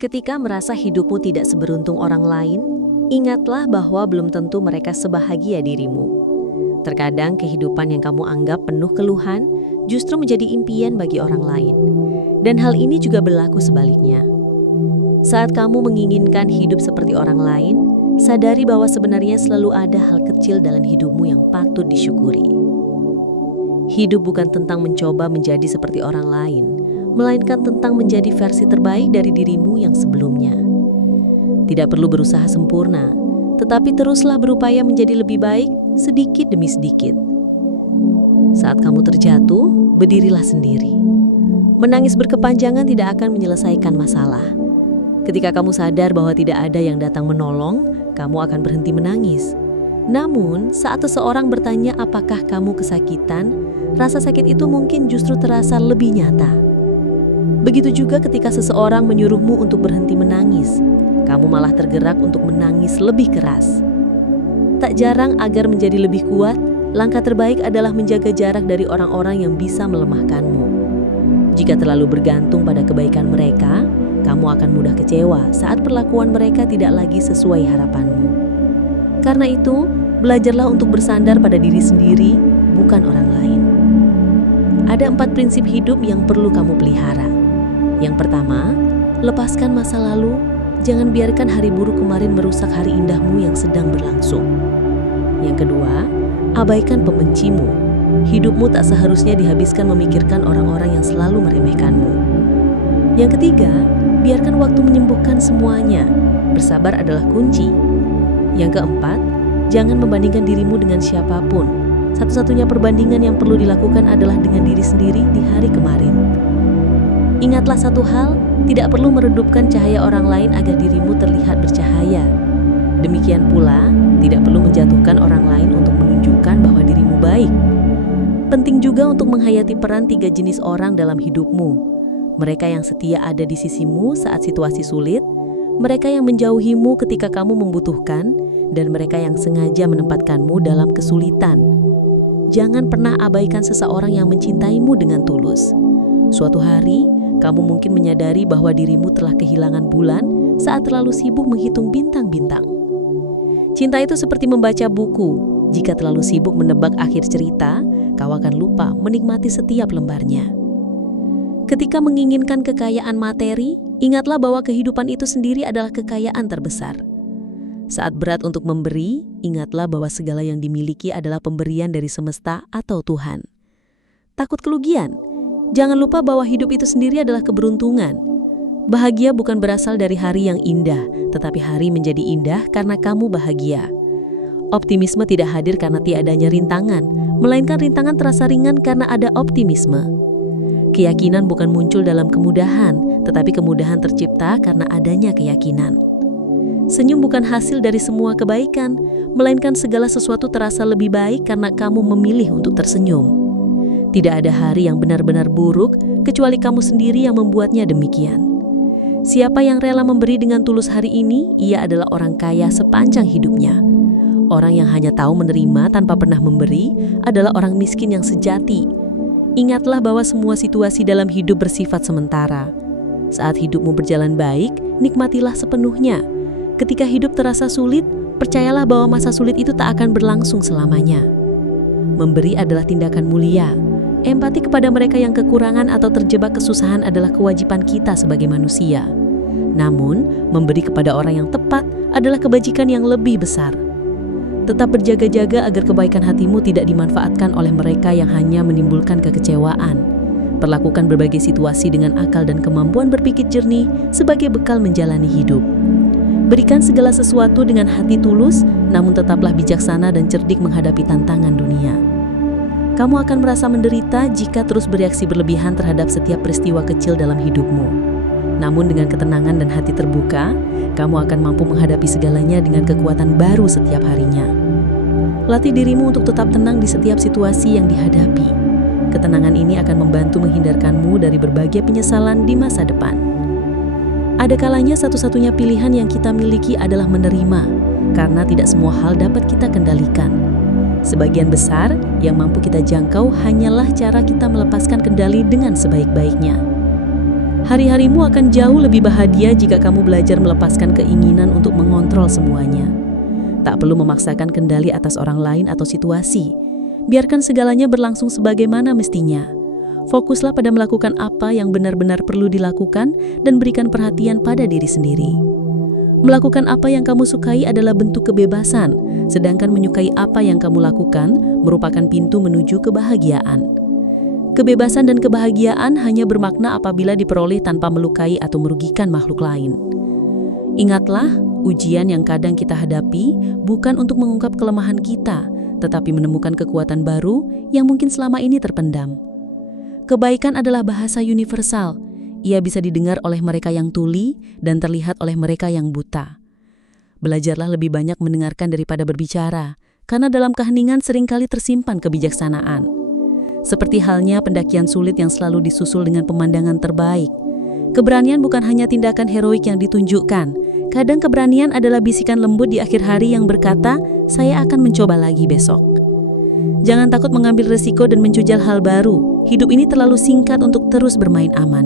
Ketika merasa hidupmu tidak seberuntung orang lain, ingatlah bahwa belum tentu mereka sebahagia dirimu. Terkadang kehidupan yang kamu anggap penuh keluhan justru menjadi impian bagi orang lain. Dan hal ini juga berlaku sebaliknya. Saat kamu menginginkan hidup seperti orang lain, sadari bahwa sebenarnya selalu ada hal kecil dalam hidupmu yang patut disyukuri. Hidup bukan tentang mencoba menjadi seperti orang lain, melainkan tentang menjadi versi terbaik dari dirimu yang sebelumnya. Tidak perlu berusaha sempurna, tetapi teruslah berupaya menjadi lebih baik sedikit demi sedikit. Saat kamu terjatuh, berdirilah sendiri. Menangis berkepanjangan tidak akan menyelesaikan masalah. Ketika kamu sadar bahwa tidak ada yang datang menolong, kamu akan berhenti menangis. Namun, saat seseorang bertanya apakah kamu kesakitan, rasa sakit itu mungkin justru terasa lebih nyata. Begitu juga ketika seseorang menyuruhmu untuk berhenti menangis, kamu malah tergerak untuk menangis lebih keras. Tak jarang agar menjadi lebih kuat, langkah terbaik adalah menjaga jarak dari orang-orang yang bisa melemahkanmu. Jika terlalu bergantung pada kebaikan mereka, kamu akan mudah kecewa saat perlakuan mereka tidak lagi sesuai harapanmu. Karena itu, belajarlah untuk bersandar pada diri sendiri, bukan orang lain. Ada 4 prinsip hidup yang perlu kamu pelihara. Yang pertama, lepaskan masa lalu. Jangan biarkan hari buruk kemarin merusak hari indahmu yang sedang berlangsung. Yang kedua, abaikan pembencimu. Hidupmu tak seharusnya dihabiskan memikirkan orang-orang yang selalu meremehkanmu. Yang ketiga, biarkan waktu menyembuhkan semuanya. Bersabar adalah kunci. Yang keempat, jangan membandingkan dirimu dengan siapapun. Satu-satunya perbandingan yang perlu dilakukan adalah dengan diri sendiri di hari kemarin. Ingatlah satu hal, tidak perlu meredupkan cahaya orang lain agar dirimu terlihat bercahaya. Demikian pula, tidak perlu menjatuhkan orang lain untuk menunjukkan bahwa dirimu baik. Penting juga untuk menghayati peran 3 jenis orang dalam hidupmu. Mereka yang setia ada di sisimu saat situasi sulit, mereka yang menjauhimu ketika kamu membutuhkan, dan mereka yang sengaja menempatkanmu dalam kesulitan. Jangan pernah abaikan seseorang yang mencintaimu dengan tulus. Suatu hari, kamu mungkin menyadari bahwa dirimu telah kehilangan bulan saat terlalu sibuk menghitung bintang-bintang. Cinta itu seperti membaca buku. Jika terlalu sibuk menebak akhir cerita, kau akan lupa menikmati setiap lembarnya. Ketika menginginkan kekayaan materi, ingatlah bahwa kehidupan itu sendiri adalah kekayaan terbesar. Saat berat untuk memberi, ingatlah bahwa segala yang dimiliki adalah pemberian dari semesta atau Tuhan. Takut kerugian? Jangan lupa bahwa hidup itu sendiri adalah keberuntungan. Bahagia bukan berasal dari hari yang indah, tetapi hari menjadi indah karena kamu bahagia. Optimisme tidak hadir karena tiadanya rintangan, melainkan rintangan terasa ringan karena ada optimisme. Keyakinan bukan muncul dalam kemudahan, tetapi kemudahan tercipta karena adanya keyakinan. Senyum bukan hasil dari semua kebaikan, melainkan segala sesuatu terasa lebih baik karena kamu memilih untuk tersenyum. Tidak ada hari yang benar-benar buruk, kecuali kamu sendiri yang membuatnya demikian. Siapa yang rela memberi dengan tulus hari ini, ia adalah orang kaya sepanjang hidupnya. Orang yang hanya tahu menerima tanpa pernah memberi adalah orang miskin yang sejati. Ingatlah bahwa semua situasi dalam hidup bersifat sementara. Saat hidupmu berjalan baik, nikmatilah sepenuhnya. Ketika hidup terasa sulit, percayalah bahwa masa sulit itu tak akan berlangsung selamanya. Memberi adalah tindakan mulia. Empati kepada mereka yang kekurangan atau terjebak kesusahan adalah kewajiban kita sebagai manusia. Namun, memberi kepada orang yang tepat adalah kebajikan yang lebih besar. Tetap berjaga-jaga agar kebaikan hatimu tidak dimanfaatkan oleh mereka yang hanya menimbulkan kekecewaan. Perlakukan berbagai situasi dengan akal dan kemampuan berpikir jernih sebagai bekal menjalani hidup. Berikan segala sesuatu dengan hati tulus, namun tetaplah bijaksana dan cerdik menghadapi tantangan dunia. Kamu akan merasa menderita jika terus bereaksi berlebihan terhadap setiap peristiwa kecil dalam hidupmu. Namun dengan ketenangan dan hati terbuka, kamu akan mampu menghadapi segalanya dengan kekuatan baru setiap harinya. Latih dirimu untuk tetap tenang di setiap situasi yang dihadapi. Ketenangan ini akan membantu menghindarkanmu dari berbagai penyesalan di masa depan. Ada kalanya satu-satunya pilihan yang kita miliki adalah menerima, karena tidak semua hal dapat kita kendalikan. Sebagian besar yang mampu kita jangkau hanyalah cara kita melepaskan kendali dengan sebaik-baiknya. Hari-harimu akan jauh lebih bahagia jika kamu belajar melepaskan keinginan untuk mengontrol semuanya. Tak perlu memaksakan kendali atas orang lain atau situasi. Biarkan segalanya berlangsung sebagaimana mestinya. Fokuslah pada melakukan apa yang benar-benar perlu dilakukan dan berikan perhatian pada diri sendiri. Melakukan apa yang kamu sukai adalah bentuk kebebasan, sedangkan menyukai apa yang kamu lakukan merupakan pintu menuju kebahagiaan. Kebebasan dan kebahagiaan hanya bermakna apabila diperoleh tanpa melukai atau merugikan makhluk lain. Ingatlah, ujian yang kadang kita hadapi bukan untuk mengungkap kelemahan kita, tetapi menemukan kekuatan baru yang mungkin selama ini terpendam. Kebaikan adalah bahasa universal. Ia bisa didengar oleh mereka yang tuli dan terlihat oleh mereka yang buta. Belajarlah lebih banyak mendengarkan daripada berbicara, karena dalam keheningan seringkali tersimpan kebijaksanaan. Seperti halnya pendakian sulit yang selalu disusul dengan pemandangan terbaik. Keberanian bukan hanya tindakan heroik yang ditunjukkan. Kadang keberanian adalah bisikan lembut di akhir hari yang berkata, "Saya akan mencoba lagi besok." Jangan takut mengambil resiko dan menjajal hal baru. Hidup ini terlalu singkat untuk terus bermain aman.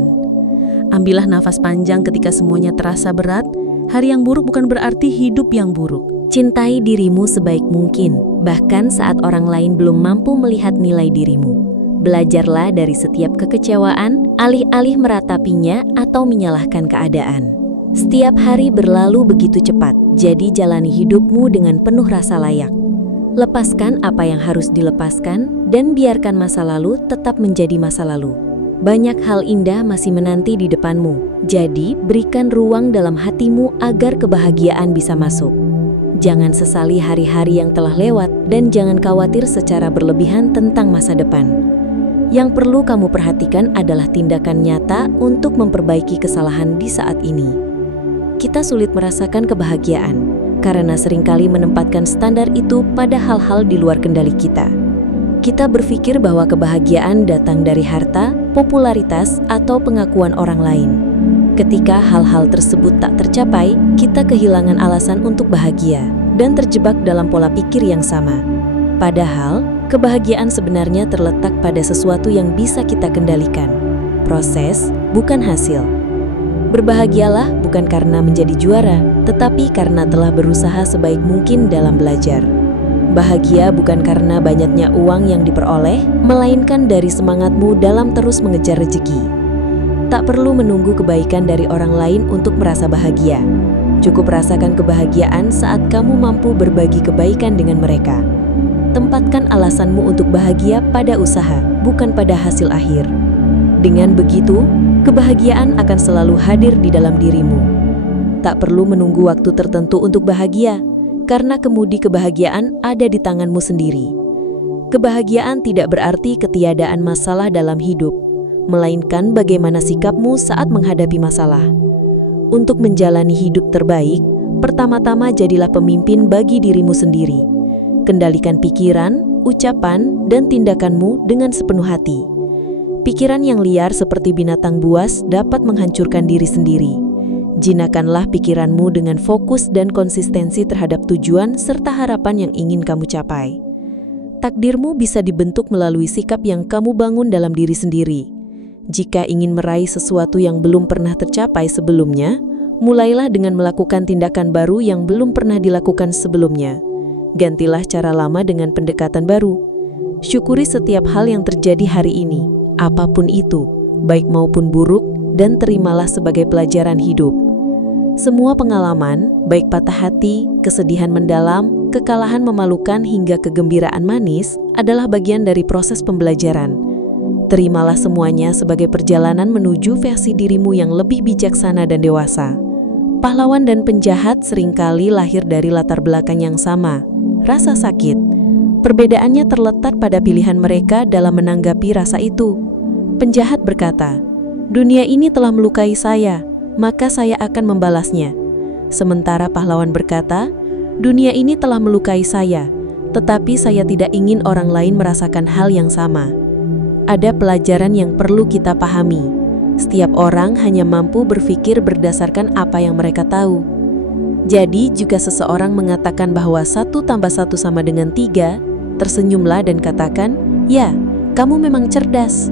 Ambillah nafas panjang ketika semuanya terasa berat. Hari yang buruk bukan berarti hidup yang buruk. Cintai dirimu sebaik mungkin, bahkan saat orang lain belum mampu melihat nilai dirimu. Belajarlah dari setiap kekecewaan, alih-alih meratapinya atau menyalahkan keadaan. Setiap hari berlalu begitu cepat, jadi jalani hidupmu dengan penuh rasa layak. Lepaskan apa yang harus dilepaskan, dan biarkan masa lalu tetap menjadi masa lalu. Banyak hal indah masih menanti di depanmu, jadi berikan ruang dalam hatimu agar kebahagiaan bisa masuk. Jangan sesali hari-hari yang telah lewat dan jangan khawatir secara berlebihan tentang masa depan. Yang perlu kamu perhatikan adalah tindakan nyata untuk memperbaiki kesalahan di saat ini. Kita sulit merasakan kebahagiaan karena seringkali menempatkan standar itu pada hal-hal di luar kendali kita. Kita berpikir bahwa kebahagiaan datang dari harta, popularitas, atau pengakuan orang lain. Ketika hal-hal tersebut tak tercapai, kita kehilangan alasan untuk bahagia dan terjebak dalam pola pikir yang sama. Padahal, kebahagiaan sebenarnya terletak pada sesuatu yang bisa kita kendalikan. Proses, bukan hasil. Berbahagialah bukan karena menjadi juara, tetapi karena telah berusaha sebaik mungkin dalam belajar. Bahagia bukan karena banyaknya uang yang diperoleh, melainkan dari semangatmu dalam terus mengejar rezeki. Tak perlu menunggu kebaikan dari orang lain untuk merasa bahagia. Cukup rasakan kebahagiaan saat kamu mampu berbagi kebaikan dengan mereka. Tempatkan alasanmu untuk bahagia pada usaha, bukan pada hasil akhir. Dengan begitu, kebahagiaan akan selalu hadir di dalam dirimu. Tak perlu menunggu waktu tertentu untuk bahagia, karena kemudi kebahagiaan ada di tanganmu sendiri. Kebahagiaan tidak berarti ketiadaan masalah dalam hidup, melainkan bagaimana sikapmu saat menghadapi masalah. Untuk menjalani hidup terbaik, pertama-tama jadilah pemimpin bagi dirimu sendiri. Kendalikan pikiran, ucapan, dan tindakanmu dengan sepenuh hati. Pikiran yang liar seperti binatang buas dapat menghancurkan diri sendiri. Jinakanlah pikiranmu dengan fokus dan konsistensi terhadap tujuan serta harapan yang ingin kamu capai. Takdirmu bisa dibentuk melalui sikap yang kamu bangun dalam diri sendiri. Jika ingin meraih sesuatu yang belum pernah tercapai sebelumnya, mulailah dengan melakukan tindakan baru yang belum pernah dilakukan sebelumnya. Gantilah cara lama dengan pendekatan baru. Syukuri setiap hal yang terjadi hari ini, apapun itu, baik maupun buruk, dan terimalah sebagai pelajaran hidup. Semua pengalaman, baik patah hati, kesedihan mendalam, kekalahan memalukan hingga kegembiraan manis, adalah bagian dari proses pembelajaran. Terimalah semuanya sebagai perjalanan menuju versi dirimu yang lebih bijaksana dan dewasa. Pahlawan dan penjahat seringkali lahir dari latar belakang yang sama, rasa sakit. Perbedaannya terletak pada pilihan mereka dalam menanggapi rasa itu. Penjahat berkata, "Dunia ini telah melukai saya, maka saya akan membalasnya." Sementara pahlawan berkata, "Dunia ini telah melukai saya, tetapi saya tidak ingin orang lain merasakan hal yang sama." Ada pelajaran yang perlu kita pahami. Setiap orang hanya mampu berpikir berdasarkan apa yang mereka tahu. Jadi, jika seseorang mengatakan bahwa 1 tambah 1 sama dengan 3, tersenyumlah dan katakan, "Ya, kamu memang cerdas."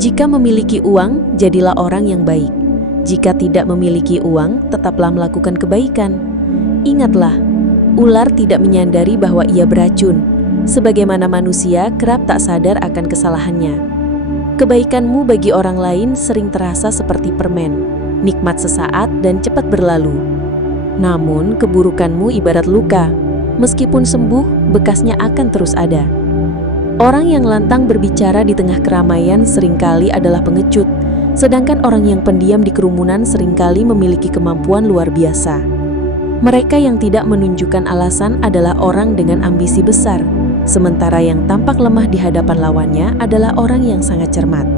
Jika memiliki uang, jadilah orang yang baik. Jika tidak memiliki uang, tetaplah melakukan kebaikan. Ingatlah, ular tidak menyadari bahwa ia beracun. Sebagaimana manusia kerap tak sadar akan kesalahannya. Kebaikanmu bagi orang lain sering terasa seperti permen, nikmat sesaat dan cepat berlalu. Namun, keburukanmu ibarat luka. Meskipun sembuh, bekasnya akan terus ada. Orang yang lantang berbicara di tengah keramaian seringkali adalah pengecut, sedangkan orang yang pendiam di kerumunan seringkali memiliki kemampuan luar biasa. Mereka yang tidak menunjukkan alasan adalah orang dengan ambisi besar, sementara yang tampak lemah di hadapan lawannya adalah orang yang sangat cermat.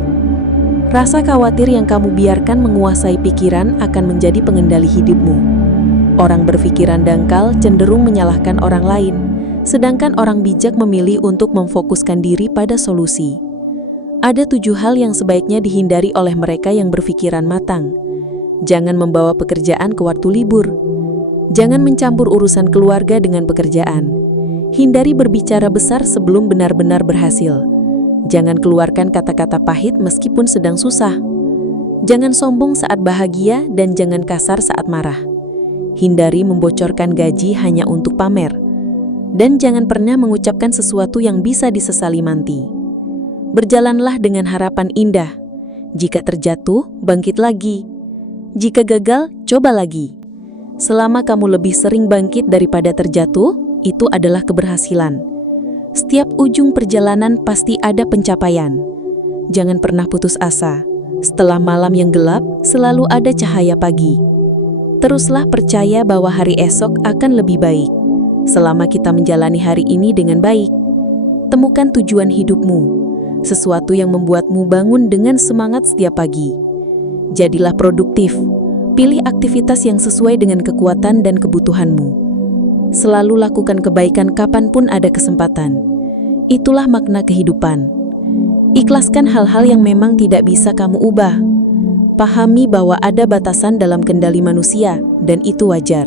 Rasa khawatir yang kamu biarkan menguasai pikiran akan menjadi pengendali hidupmu. Orang berpikiran dangkal cenderung menyalahkan orang lain, sedangkan orang bijak memilih untuk memfokuskan diri pada solusi. Ada 7 hal yang sebaiknya dihindari oleh mereka yang berpikiran matang. Jangan membawa pekerjaan ke waktu libur. Jangan mencampur urusan keluarga dengan pekerjaan. Hindari berbicara besar sebelum benar-benar berhasil. Jangan keluarkan kata-kata pahit meskipun sedang susah. Jangan sombong saat bahagia dan jangan kasar saat marah. Hindari membocorkan gaji hanya untuk pamer. Dan jangan pernah mengucapkan sesuatu yang bisa disesali nanti. Berjalanlah dengan harapan indah. Jika terjatuh, bangkit lagi. Jika gagal, coba lagi. Selama kamu lebih sering bangkit daripada terjatuh, itu adalah keberhasilan. Setiap ujung perjalanan pasti ada pencapaian. Jangan pernah putus asa. Setelah malam yang gelap, selalu ada cahaya pagi. Teruslah percaya bahwa hari esok akan lebih baik. Selama kita menjalani hari ini dengan baik, temukan tujuan hidupmu, sesuatu yang membuatmu bangun dengan semangat setiap pagi. Jadilah produktif, pilih aktivitas yang sesuai dengan kekuatan dan kebutuhanmu. Selalu lakukan kebaikan kapanpun ada kesempatan. Itulah makna kehidupan. Ikhlaskan hal-hal yang memang tidak bisa kamu ubah. Pahami bahwa ada batasan dalam kendali manusia, dan itu wajar.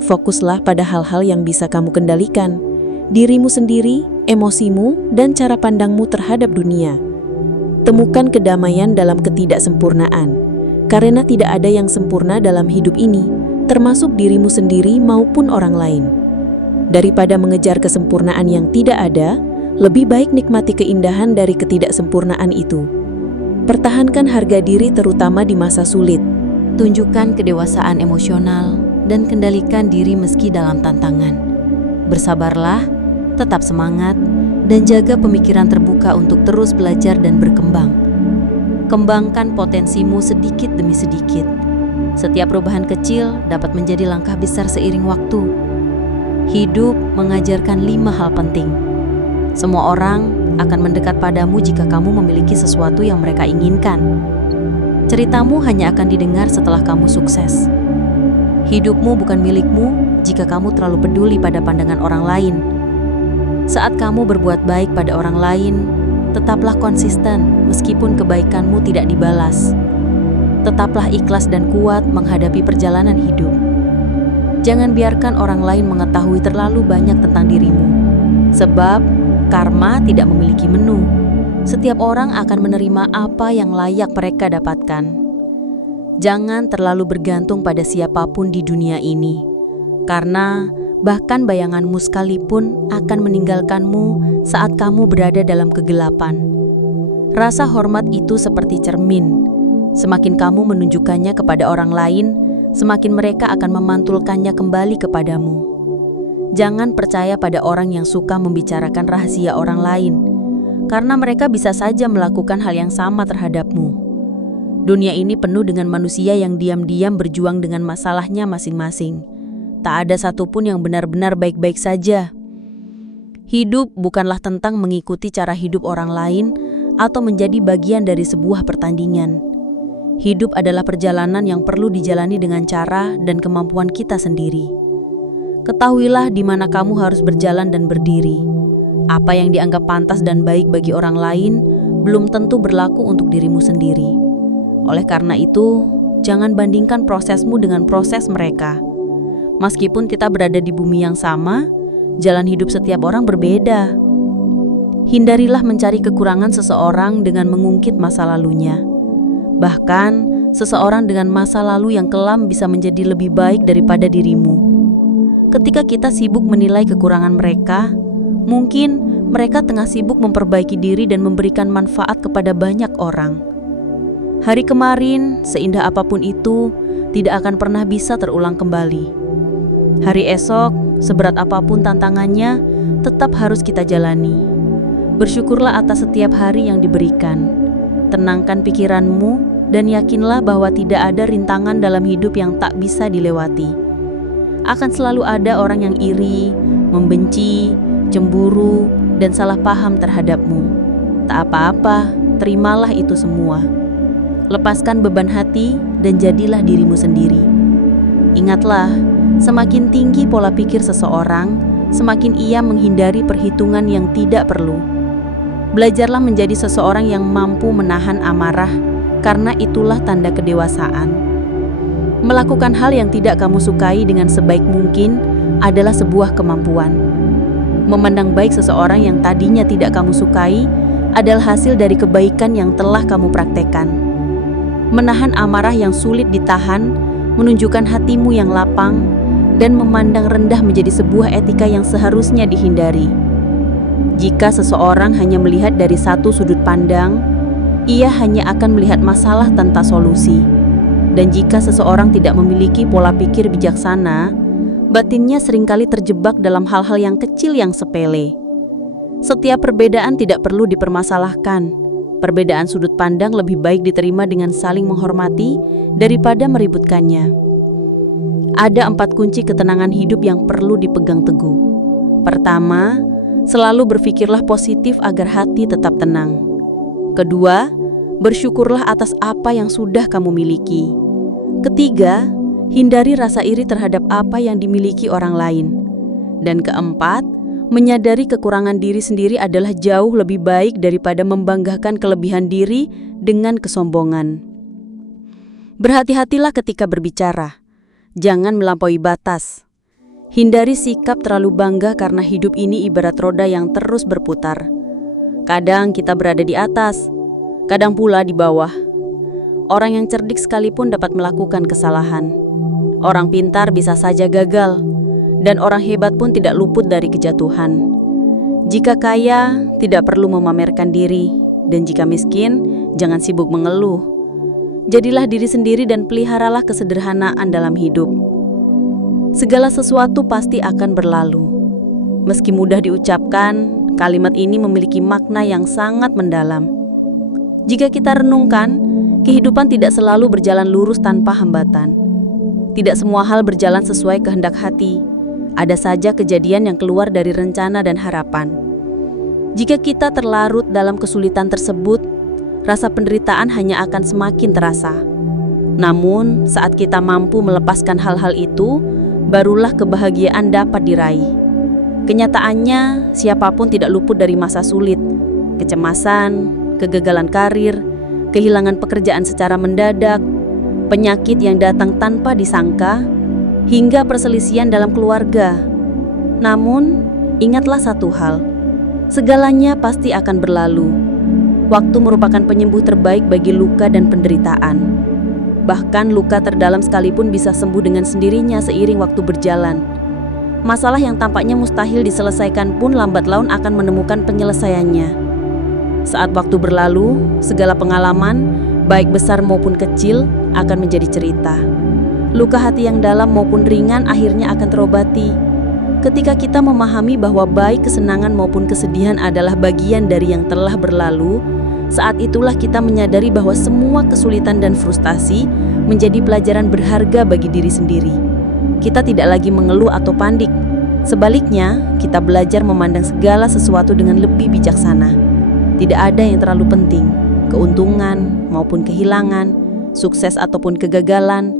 Fokuslah pada hal-hal yang bisa kamu kendalikan, dirimu sendiri, emosimu, dan cara pandangmu terhadap dunia. Temukan kedamaian dalam ketidaksempurnaan, karena tidak ada yang sempurna dalam hidup ini, termasuk dirimu sendiri maupun orang lain. Daripada mengejar kesempurnaan yang tidak ada, lebih baik nikmati keindahan dari ketidaksempurnaan itu. Pertahankan harga diri terutama di masa sulit. Tunjukkan kedewasaan emosional dan kendalikan diri meski dalam tantangan. Bersabarlah, tetap semangat, dan jaga pemikiran terbuka untuk terus belajar dan berkembang. Kembangkan potensimu sedikit demi sedikit. Setiap perubahan kecil dapat menjadi langkah besar seiring waktu. Hidup mengajarkan 5 hal penting. Semua orang akan mendekat padamu jika kamu memiliki sesuatu yang mereka inginkan. Ceritamu hanya akan didengar setelah kamu sukses. Hidupmu bukan milikmu jika kamu terlalu peduli pada pandangan orang lain. Saat kamu berbuat baik pada orang lain, tetaplah konsisten meskipun kebaikanmu tidak dibalas. Tetaplah ikhlas dan kuat menghadapi perjalanan hidup. Jangan biarkan orang lain mengetahui terlalu banyak tentang dirimu. Sebab karma tidak memiliki menu. Setiap orang akan menerima apa yang layak mereka dapatkan. Jangan terlalu bergantung pada siapapun di dunia ini, karena bahkan bayanganmu sekalipun akan meninggalkanmu saat kamu berada dalam kegelapan. Rasa hormat itu seperti cermin. Semakin kamu menunjukkannya kepada orang lain, semakin mereka akan memantulkannya kembali kepadamu. Jangan percaya pada orang yang suka membicarakan rahasia orang lain, karena mereka bisa saja melakukan hal yang sama terhadapmu. Dunia ini penuh dengan manusia yang diam-diam berjuang dengan masalahnya masing-masing. Tak ada satupun yang benar-benar baik-baik saja. Hidup bukanlah tentang mengikuti cara hidup orang lain atau menjadi bagian dari sebuah pertandingan. Hidup adalah perjalanan yang perlu dijalani dengan cara dan kemampuan kita sendiri. Ketahuilah di mana kamu harus berjalan dan berdiri. Apa yang dianggap pantas dan baik bagi orang lain belum tentu berlaku untuk dirimu sendiri. Oleh karena itu, jangan bandingkan prosesmu dengan proses mereka. Meskipun kita berada di bumi yang sama, jalan hidup setiap orang berbeda. Hindarilah mencari kekurangan seseorang dengan mengungkit masa lalunya. Bahkan, seseorang dengan masa lalu yang kelam bisa menjadi lebih baik daripada dirimu. Ketika kita sibuk menilai kekurangan mereka, mungkin mereka tengah sibuk memperbaiki diri dan memberikan manfaat kepada banyak orang. Hari kemarin, seindah apapun itu, tidak akan pernah bisa terulang kembali. Hari esok, seberat apapun tantangannya, tetap harus kita jalani. Bersyukurlah atas setiap hari yang diberikan. Tenangkan pikiranmu dan yakinlah bahwa tidak ada rintangan dalam hidup yang tak bisa dilewati. Akan selalu ada orang yang iri, membenci, cemburu, dan salah paham terhadapmu. Tak apa-apa, terimalah itu semua. Lepaskan beban hati dan jadilah dirimu sendiri. Ingatlah, semakin tinggi pola pikir seseorang, semakin ia menghindari perhitungan yang tidak perlu. Belajarlah menjadi seseorang yang mampu menahan amarah, karena itulah tanda kedewasaan. Melakukan hal yang tidak kamu sukai dengan sebaik mungkin adalah sebuah kemampuan. Memandang baik seseorang yang tadinya tidak kamu sukai adalah hasil dari kebaikan yang telah kamu praktekkan. Menahan amarah yang sulit ditahan menunjukkan hatimu yang lapang, dan memandang rendah menjadi sebuah etika yang seharusnya dihindari. Jika seseorang hanya melihat dari satu sudut pandang, ia hanya akan melihat masalah tanpa solusi. Dan jika seseorang tidak memiliki pola pikir bijaksana, batinnya seringkali terjebak dalam hal-hal yang kecil yang sepele. Setiap perbedaan tidak perlu dipermasalahkan. Perbedaan sudut pandang lebih baik diterima dengan saling menghormati daripada meributkannya. Ada 4 kunci ketenangan hidup yang perlu dipegang teguh. Pertama, selalu berpikirlah positif agar hati tetap tenang. Kedua, bersyukurlah atas apa yang sudah kamu miliki. Ketiga, hindari rasa iri terhadap apa yang dimiliki orang lain. Dan keempat, menyadari kekurangan diri sendiri adalah jauh lebih baik daripada membanggakan kelebihan diri dengan kesombongan. Berhati-hatilah ketika berbicara. Jangan melampaui batas. Hindari sikap terlalu bangga karena hidup ini ibarat roda yang terus berputar. Kadang kita berada di atas, kadang pula di bawah. Orang yang cerdik sekalipun dapat melakukan kesalahan. Orang pintar bisa saja gagal, dan orang hebat pun tidak luput dari kejatuhan. Jika kaya, tidak perlu memamerkan diri, dan jika miskin, jangan sibuk mengeluh. Jadilah diri sendiri dan peliharalah kesederhanaan dalam hidup. Segala sesuatu pasti akan berlalu. Meski mudah diucapkan, kalimat ini memiliki makna yang sangat mendalam. Jika kita renungkan, kehidupan tidak selalu berjalan lurus tanpa hambatan. Tidak semua hal berjalan sesuai kehendak hati. Ada saja kejadian yang keluar dari rencana dan harapan. Jika kita terlarut dalam kesulitan tersebut, rasa penderitaan hanya akan semakin terasa. Namun, saat kita mampu melepaskan hal-hal itu, barulah kebahagiaan dapat diraih. Kenyataannya, siapapun tidak luput dari masa sulit, kecemasan, kegagalan karir, kehilangan pekerjaan secara mendadak, penyakit yang datang tanpa disangka, hingga perselisihan dalam keluarga. Namun, ingatlah satu hal, segalanya pasti akan berlalu. Waktu merupakan penyembuh terbaik bagi luka dan penderitaan. Bahkan luka terdalam sekalipun bisa sembuh dengan sendirinya seiring waktu berjalan. Masalah yang tampaknya mustahil diselesaikan pun lambat laun akan menemukan penyelesaiannya. Saat waktu berlalu, segala pengalaman, baik besar maupun kecil, akan menjadi cerita. Luka hati yang dalam maupun ringan akhirnya akan terobati. Ketika kita memahami bahwa baik kesenangan maupun kesedihan adalah bagian dari yang telah berlalu, saat itulah kita menyadari bahwa semua kesulitan dan frustasi menjadi pelajaran berharga bagi diri sendiri. Kita tidak lagi mengeluh atau panik. Sebaliknya, kita belajar memandang segala sesuatu dengan lebih bijaksana. Tidak ada yang terlalu penting, keuntungan maupun kehilangan, sukses ataupun kegagalan.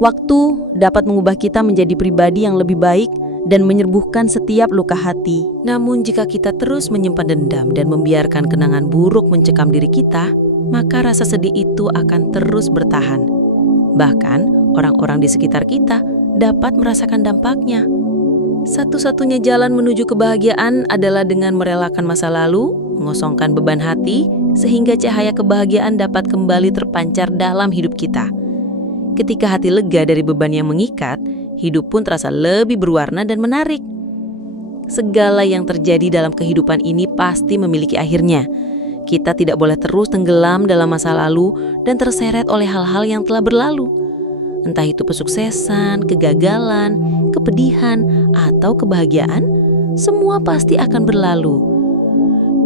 Waktu dapat mengubah kita menjadi pribadi yang lebih baik dan menyembuhkan setiap luka hati. Namun jika kita terus menyimpan dendam dan membiarkan kenangan buruk mencekam diri kita, maka rasa sedih itu akan terus bertahan. Bahkan orang-orang di sekitar kita dapat merasakan dampaknya. Satu-satunya jalan menuju kebahagiaan adalah dengan merelakan masa lalu mengosongkan beban hati, sehingga cahaya kebahagiaan dapat kembali terpancar dalam hidup kita. Ketika hati lega dari beban yang mengikat, hidup pun terasa lebih berwarna dan menarik. Segala yang terjadi dalam kehidupan ini pasti memiliki akhirnya. Kita tidak boleh terus tenggelam dalam masa lalu dan terseret oleh hal-hal yang telah berlalu. Entah itu kesuksesan, kegagalan, kepedihan, atau kebahagiaan, semua pasti akan berlalu.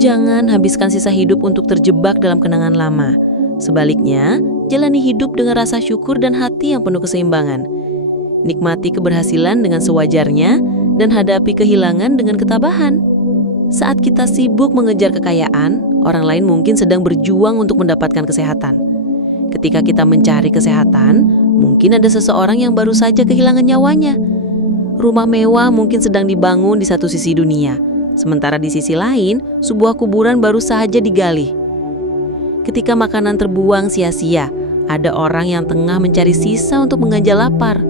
Jangan habiskan sisa hidup untuk terjebak dalam kenangan lama. Sebaliknya, jalani hidup dengan rasa syukur dan hati yang penuh keseimbangan. Nikmati keberhasilan dengan sewajarnya dan hadapi kehilangan dengan ketabahan. Saat kita sibuk mengejar kekayaan, orang lain mungkin sedang berjuang untuk mendapatkan kesehatan. Ketika kita mencari kesehatan, mungkin ada seseorang yang baru saja kehilangan nyawanya. Rumah mewah mungkin sedang dibangun di satu sisi dunia, sementara di sisi lain, sebuah kuburan baru saja digali. Ketika makanan terbuang sia-sia, ada orang yang tengah mencari sisa untuk mengganjal lapar.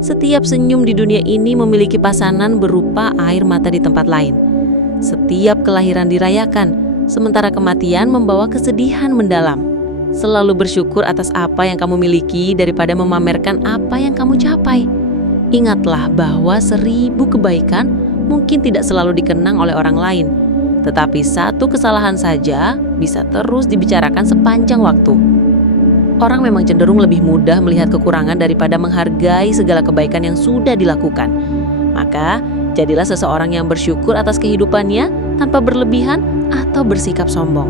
Setiap senyum di dunia ini memiliki pasanan berupa air mata di tempat lain. Setiap kelahiran dirayakan, sementara kematian membawa kesedihan mendalam. Selalu bersyukur atas apa yang kamu miliki daripada memamerkan apa yang kamu capai. Ingatlah bahwa 1000 kebaikan mungkin tidak selalu dikenang oleh orang lain, tetapi satu kesalahan saja bisa terus dibicarakan sepanjang waktu. Orang memang cenderung lebih mudah melihat kekurangan daripada menghargai segala kebaikan yang sudah dilakukan. Maka, jadilah seseorang yang bersyukur atas kehidupannya tanpa berlebihan atau bersikap sombong.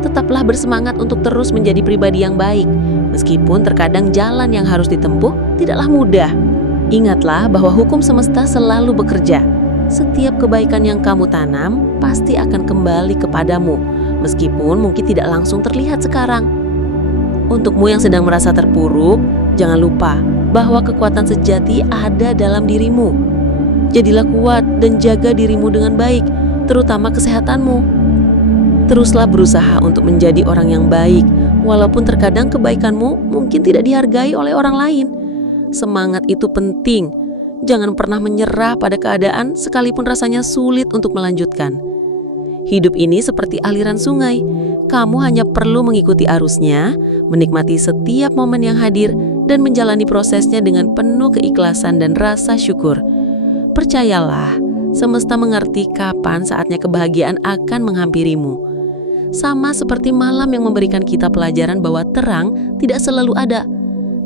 Tetaplah bersemangat untuk terus menjadi pribadi yang baik, meskipun terkadang jalan yang harus ditempuh tidaklah mudah. Ingatlah bahwa hukum semesta selalu bekerja. Setiap kebaikan yang kamu tanam pasti akan kembali kepadamu, meskipun mungkin tidak langsung terlihat sekarang. Untukmu yang sedang merasa terpuruk, jangan lupa bahwa kekuatan sejati ada dalam dirimu. Jadilah kuat dan jaga dirimu dengan baik, terutama kesehatanmu. Teruslah berusaha untuk menjadi orang yang baik, walaupun terkadang kebaikanmu mungkin tidak dihargai oleh orang lain. Semangat itu penting. Jangan pernah menyerah pada keadaan sekalipun rasanya sulit untuk melanjutkan. Hidup ini seperti aliran sungai. Kamu hanya perlu mengikuti arusnya, menikmati setiap momen yang hadir, dan menjalani prosesnya dengan penuh keikhlasan dan rasa syukur. Percayalah, semesta mengerti kapan saatnya kebahagiaan akan menghampirimu. Sama seperti malam yang memberikan kita pelajaran bahwa terang tidak selalu ada.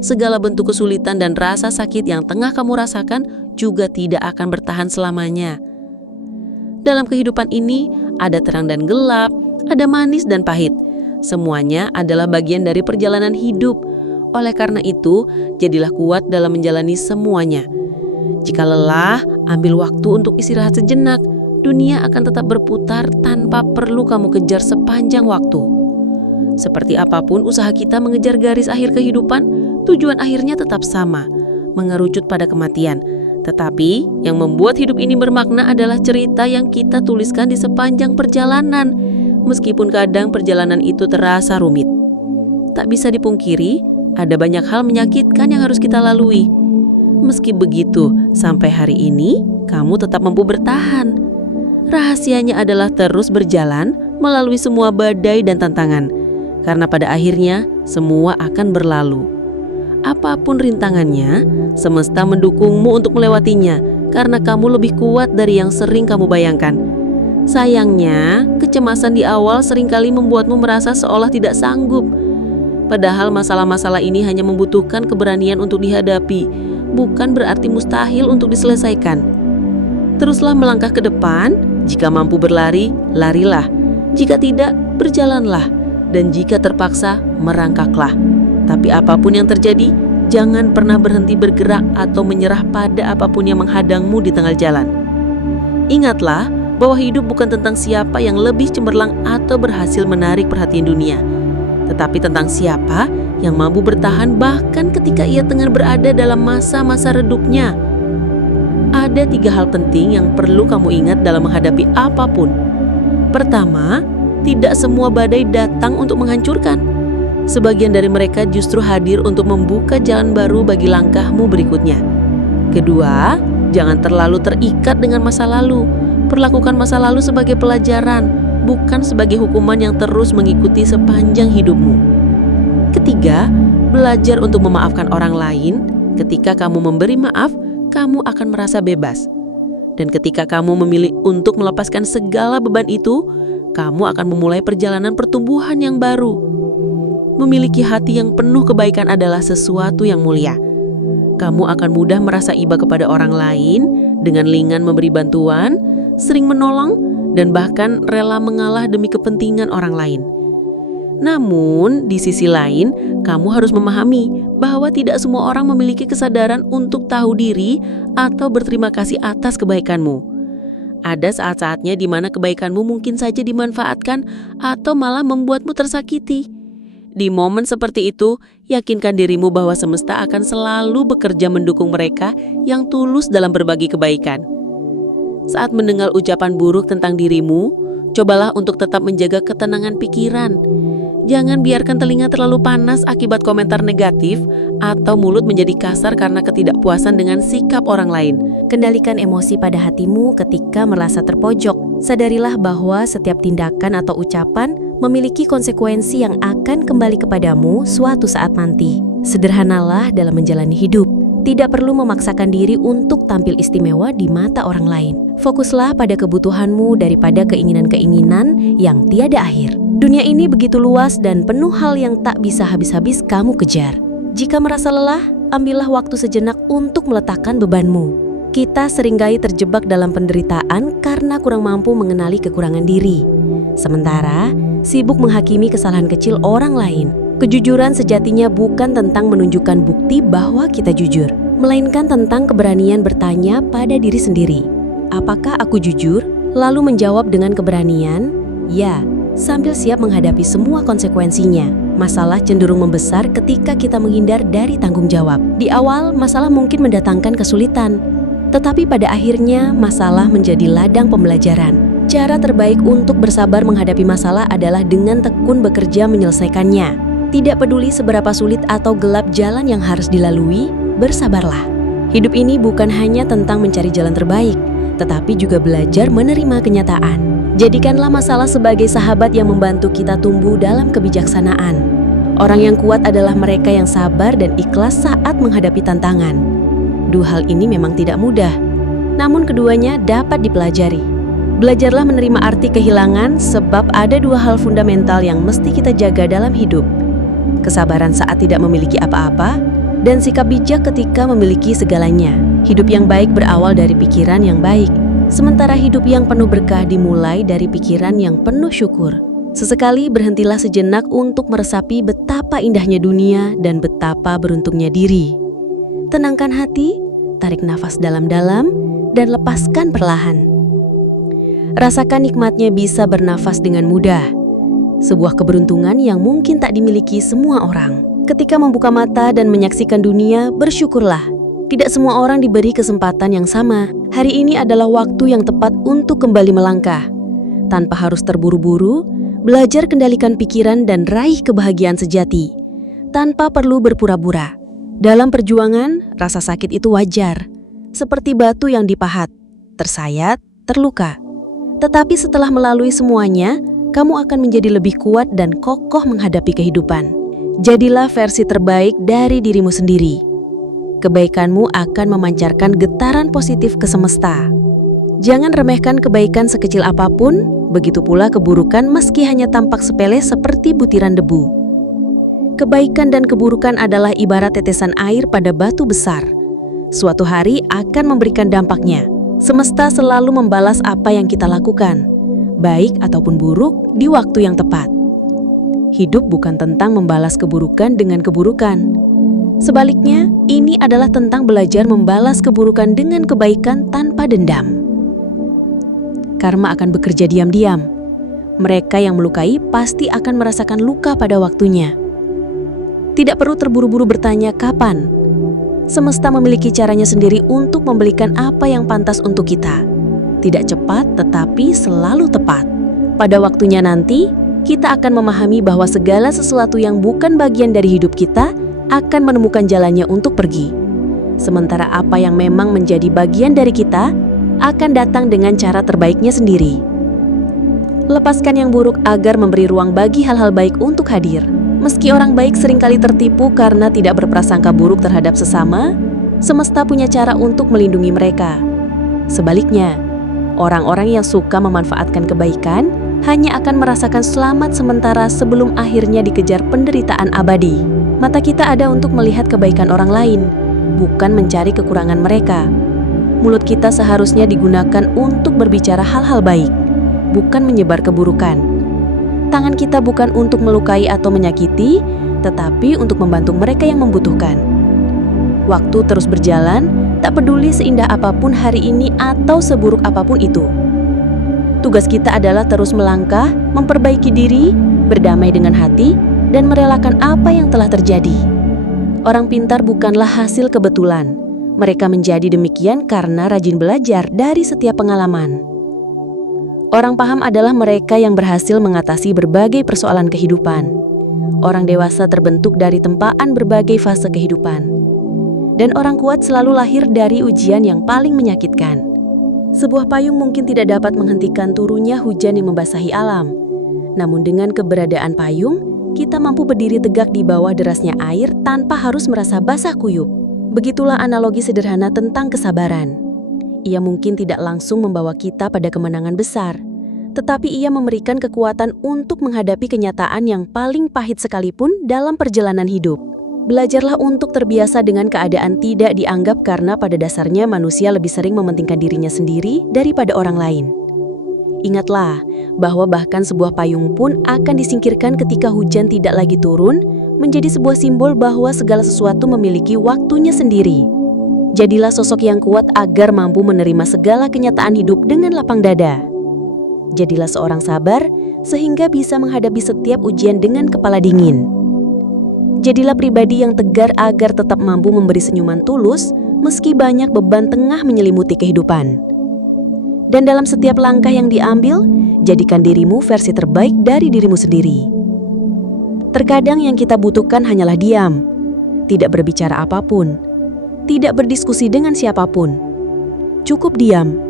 Segala bentuk kesulitan dan rasa sakit yang tengah kamu rasakan juga tidak akan bertahan selamanya. Dalam kehidupan ini, ada terang dan gelap, ada manis dan pahit. Semuanya adalah bagian dari perjalanan hidup. Oleh karena itu, jadilah kuat dalam menjalani semuanya. Jika lelah, ambil waktu untuk istirahat sejenak. Dunia akan tetap berputar tanpa perlu kamu kejar sepanjang waktu. Seperti apapun usaha kita mengejar garis akhir kehidupan, tujuan akhirnya tetap sama, mengerucut pada kematian. Tetapi yang membuat hidup ini bermakna adalah cerita yang kita tuliskan di sepanjang perjalanan, meskipun kadang perjalanan itu terasa rumit. Tak bisa dipungkiri, ada banyak hal menyakitkan yang harus kita lalui. Meski begitu, sampai hari ini, kamu tetap mampu bertahan. Rahasianya adalah terus berjalan melalui semua badai dan tantangan, karena pada akhirnya semua akan berlalu. Apapun rintangannya, semesta mendukungmu untuk melewatinya karena kamu lebih kuat dari yang sering kamu bayangkan. Sayangnya, kecemasan di awal seringkali membuatmu merasa seolah tidak sanggup. Padahal masalah-masalah ini hanya membutuhkan keberanian untuk dihadapi, bukan berarti mustahil untuk diselesaikan. Teruslah melangkah ke depan, jika mampu berlari, larilah. Jika tidak, berjalanlah. Dan jika terpaksa, merangkaklah. Tapi apapun yang terjadi, jangan pernah berhenti bergerak atau menyerah pada apapun yang menghadangmu di tengah jalan. Ingatlah bahwa hidup bukan tentang siapa yang lebih cemerlang atau berhasil menarik perhatian dunia, tetapi tentang siapa yang mampu bertahan bahkan ketika ia tengah berada dalam masa-masa redupnya. Ada 3 hal penting yang perlu kamu ingat dalam menghadapi apapun. Pertama, tidak semua badai datang untuk menghancurkan. Sebagian dari mereka justru hadir untuk membuka jalan baru bagi langkahmu berikutnya. Kedua, jangan terlalu terikat dengan masa lalu. Perlakukan masa lalu sebagai pelajaran, bukan sebagai hukuman yang terus mengikuti sepanjang hidupmu. Ketiga, belajar untuk memaafkan orang lain. Ketika kamu memberi maaf, kamu akan merasa bebas. Dan ketika kamu memilih untuk melepaskan segala beban itu, kamu akan memulai perjalanan pertumbuhan yang baru. Memiliki hati yang penuh kebaikan adalah sesuatu yang mulia. Kamu akan mudah merasa iba kepada orang lain, dengan ringan memberi bantuan, sering menolong, dan bahkan rela mengalah demi kepentingan orang lain. Namun, di sisi lain, kamu harus memahami bahwa tidak semua orang memiliki kesadaran untuk tahu diri atau berterima kasih atas kebaikanmu. Ada saat-saatnya di mana kebaikanmu mungkin saja dimanfaatkan atau malah membuatmu tersakiti. Di momen seperti itu, yakinkan dirimu bahwa semesta akan selalu bekerja mendukung mereka yang tulus dalam berbagi kebaikan. Saat mendengar ucapan buruk tentang dirimu, cobalah untuk tetap menjaga ketenangan pikiran. Jangan biarkan telinga terlalu panas akibat komentar negatif atau mulut menjadi kasar karena ketidakpuasan dengan sikap orang lain. Kendalikan emosi pada hatimu ketika merasa terpojok. Sadarilah bahwa setiap tindakan atau ucapan memiliki konsekuensi yang akan kembali kepadamu suatu saat nanti. Sederhanalah dalam menjalani hidup. Tidak perlu memaksakan diri untuk tampil istimewa di mata orang lain. Fokuslah pada kebutuhanmu daripada keinginan-keinginan yang tiada akhir. Dunia ini begitu luas dan penuh hal yang tak bisa habis-habis kamu kejar. Jika merasa lelah, ambillah waktu sejenak untuk meletakkan bebanmu. Kita seringkali terjebak dalam penderitaan karena kurang mampu mengenali kekurangan diri. Sementara, sibuk menghakimi kesalahan kecil orang lain. Kejujuran sejatinya bukan tentang menunjukkan bukti bahwa kita jujur, melainkan tentang keberanian bertanya pada diri sendiri. Apakah aku jujur? Lalu menjawab dengan keberanian, ya, sambil siap menghadapi semua konsekuensinya. Masalah cenderung membesar ketika kita menghindar dari tanggung jawab. Di awal, masalah mungkin mendatangkan kesulitan, tetapi pada akhirnya masalah menjadi ladang pembelajaran. Cara terbaik untuk bersabar menghadapi masalah adalah dengan tekun bekerja menyelesaikannya. Tidak peduli seberapa sulit atau gelap jalan yang harus dilalui, bersabarlah. Hidup ini bukan hanya tentang mencari jalan terbaik, tetapi juga belajar menerima kenyataan. Jadikanlah masalah sebagai sahabat yang membantu kita tumbuh dalam kebijaksanaan. Orang yang kuat adalah mereka yang sabar dan ikhlas saat menghadapi tantangan. Dua hal ini memang tidak mudah, namun keduanya dapat dipelajari. Belajarlah menerima arti kehilangan sebab ada dua hal fundamental yang mesti kita jaga dalam hidup. Kesabaran saat tidak memiliki apa-apa, dan sikap bijak ketika memiliki segalanya. Hidup yang baik berawal dari pikiran yang baik, sementara hidup yang penuh berkah dimulai dari pikiran yang penuh syukur. Sesekali berhentilah sejenak untuk meresapi betapa indahnya dunia dan betapa beruntungnya diri. Tenangkan hati, tarik nafas dalam-dalam, dan lepaskan perlahan. Rasakan nikmatnya bisa bernafas dengan mudah. Sebuah keberuntungan yang mungkin tak dimiliki semua orang. Ketika membuka mata dan menyaksikan dunia, bersyukurlah. Tidak semua orang diberi kesempatan yang sama. Hari ini adalah waktu yang tepat untuk kembali melangkah. Tanpa harus terburu-buru, belajar kendalikan pikiran dan raih kebahagiaan sejati. Tanpa perlu berpura-pura. Dalam perjuangan, rasa sakit itu wajar. Seperti batu yang dipahat, tersayat, terluka. Tetapi setelah melalui semuanya, kamu akan menjadi lebih kuat dan kokoh menghadapi kehidupan. Jadilah versi terbaik dari dirimu sendiri. Kebaikanmu akan memancarkan getaran positif ke semesta. Jangan remehkan kebaikan sekecil apapun, begitu pula keburukan meski hanya tampak sepele seperti butiran debu. Kebaikan dan keburukan adalah ibarat tetesan air pada batu besar. Suatu hari akan memberikan dampaknya. Semesta selalu membalas apa yang kita lakukan, baik ataupun buruk, di waktu yang tepat. Hidup bukan tentang membalas keburukan dengan keburukan. Sebaliknya, ini adalah tentang belajar membalas keburukan dengan kebaikan tanpa dendam. Karma akan bekerja diam-diam. Mereka yang melukai pasti akan merasakan luka pada waktunya. Tidak perlu terburu-buru bertanya kapan. Semesta memiliki caranya sendiri untuk memberikan apa yang pantas untuk kita. Tidak cepat, tetapi selalu tepat. Pada waktunya nanti, kita akan memahami bahwa segala sesuatu yang bukan bagian dari hidup kita akan menemukan jalannya untuk pergi. Sementara apa yang memang menjadi bagian dari kita akan datang dengan cara terbaiknya sendiri. Lepaskan yang buruk agar memberi ruang bagi hal-hal baik untuk hadir. Meski orang baik seringkali tertipu karena tidak berprasangka buruk terhadap sesama, semesta punya cara untuk melindungi mereka. Sebaliknya, orang-orang yang suka memanfaatkan kebaikan hanya akan merasakan selamat sementara sebelum akhirnya dikejar penderitaan abadi. Mata kita ada untuk melihat kebaikan orang lain, bukan mencari kekurangan mereka. Mulut kita seharusnya digunakan untuk berbicara hal-hal baik, bukan menyebar keburukan. Tangan kita bukan untuk melukai atau menyakiti, tetapi untuk membantu mereka yang membutuhkan. Waktu terus berjalan, tak peduli seindah apapun hari ini atau seburuk apapun itu. Tugas kita adalah terus melangkah, memperbaiki diri, berdamai dengan hati, dan merelakan apa yang telah terjadi. Orang pintar bukanlah hasil kebetulan. Mereka menjadi demikian karena rajin belajar dari setiap pengalaman. Orang paham adalah mereka yang berhasil mengatasi berbagai persoalan kehidupan. Orang dewasa terbentuk dari tempaan berbagai fase kehidupan. Dan orang kuat selalu lahir dari ujian yang paling menyakitkan. Sebuah payung mungkin tidak dapat menghentikan turunnya hujan yang membasahi alam. Namun dengan keberadaan payung, kita mampu berdiri tegak di bawah derasnya air tanpa harus merasa basah kuyup. Begitulah analogi sederhana tentang kesabaran. Ia mungkin tidak langsung membawa kita pada kemenangan besar, tetapi ia memberikan kekuatan untuk menghadapi kenyataan yang paling pahit sekalipun dalam perjalanan hidup. Belajarlah untuk terbiasa dengan keadaan tidak dianggap karena pada dasarnya manusia lebih sering mementingkan dirinya sendiri daripada orang lain. Ingatlah bahwa bahkan sebuah payung pun akan disingkirkan ketika hujan tidak lagi turun, menjadi sebuah simbol bahwa segala sesuatu memiliki waktunya sendiri. Jadilah sosok yang kuat agar mampu menerima segala kenyataan hidup dengan lapang dada. Jadilah seorang sabar sehingga bisa menghadapi setiap ujian dengan kepala dingin. Jadilah pribadi yang tegar agar tetap mampu memberi senyuman tulus meski banyak beban tengah menyelimuti kehidupan. Dan dalam setiap langkah yang diambil, jadikan dirimu versi terbaik dari dirimu sendiri. Terkadang yang kita butuhkan hanyalah diam, tidak berbicara apapun, tidak berdiskusi dengan siapapun. Cukup diam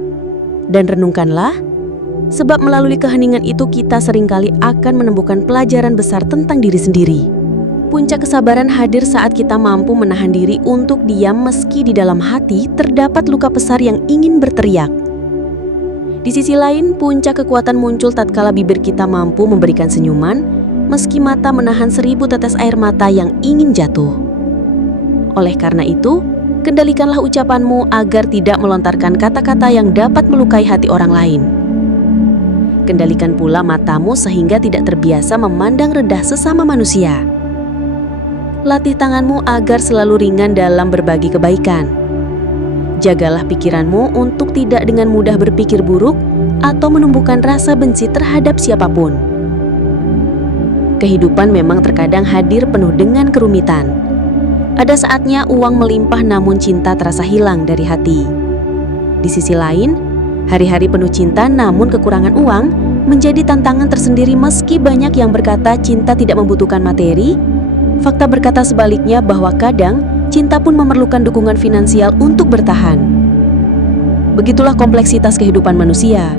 dan renungkanlah, sebab melalui keheningan itu kita seringkali akan menemukan pelajaran besar tentang diri sendiri. Puncak kesabaran hadir saat kita mampu menahan diri untuk diam meski di dalam hati terdapat luka besar yang ingin berteriak. Di sisi lain, puncak kekuatan muncul tatkala bibir kita mampu memberikan senyuman meski mata menahan 1000 tetes air mata yang ingin jatuh. Oleh karena itu, kendalikanlah ucapanmu agar tidak melontarkan kata-kata yang dapat melukai hati orang lain. Kendalikan pula matamu sehingga tidak terbiasa memandang rendah sesama manusia. Latih tanganmu agar selalu ringan dalam berbagi kebaikan. Jagalah pikiranmu untuk tidak dengan mudah berpikir buruk atau menumbuhkan rasa benci terhadap siapapun. Kehidupan memang terkadang hadir penuh dengan kerumitan. Ada saatnya uang melimpah namun cinta terasa hilang dari hati. Di sisi lain, hari-hari penuh cinta namun kekurangan uang menjadi tantangan tersendiri meski banyak yang berkata cinta tidak membutuhkan materi. Fakta berkata sebaliknya bahwa kadang cinta pun memerlukan dukungan finansial untuk bertahan. Begitulah kompleksitas kehidupan manusia.